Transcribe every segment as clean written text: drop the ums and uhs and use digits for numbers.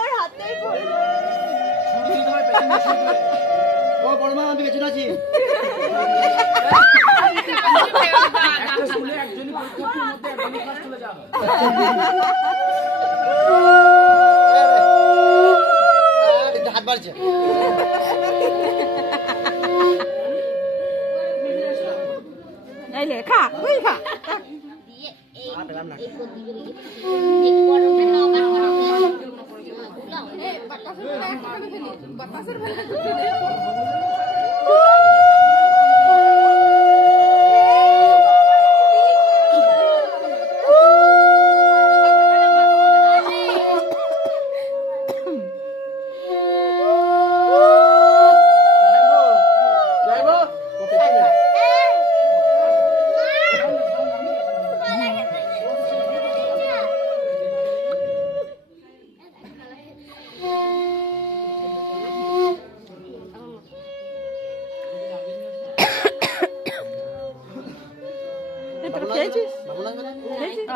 ওর হাতেই পড়লো। ও বড় মা আমি পেছনে আছি। একটা স্কুলে একজনই পরীক্ষার্থীর মধ্যে একজনই ফার্স্ট চলে যাবে। হাত বাড়ছে। এই লে খা তুই খা। পেলাম না।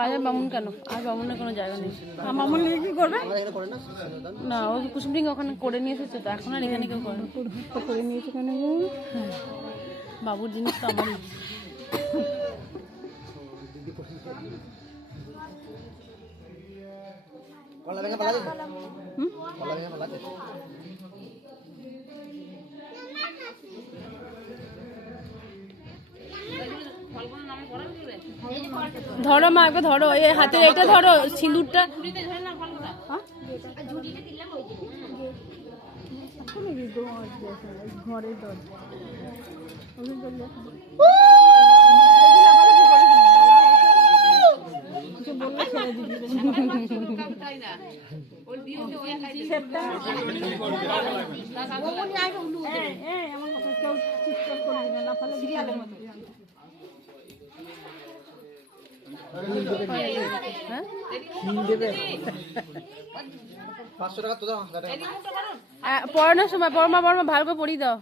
আর বামুন কেন? আর বামুনের কোনো জায়গা নেই। মামুন নিয়ে কি করবে? না ও কুসুমডিং ওখানে করে নিয়ে এসেছে তো, এখন আর এখানে কেউ করে না। করে নিয়েছে কেন? হ্যাঁ, বাবুর জিনিস তো আমারই। কলা ভেঙে পালা যাবে? কলা ভেঙে পালা যাবে? ধরো মা, একবার ধরো, এই হাতের এটা ধরো, সিঁদুরটা। ঘরের দরজা কেউ চিৎকার করবে না, ফলে সিরিয়ালের মতো। হ্যাঁ 500 টাকা তো দাও। পড়ানোর সময় পড়মা ভালো করে পড়িয়ে দাও।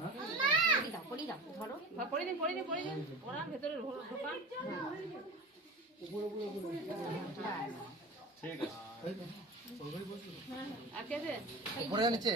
ঠিক আছে। উপরে নিচে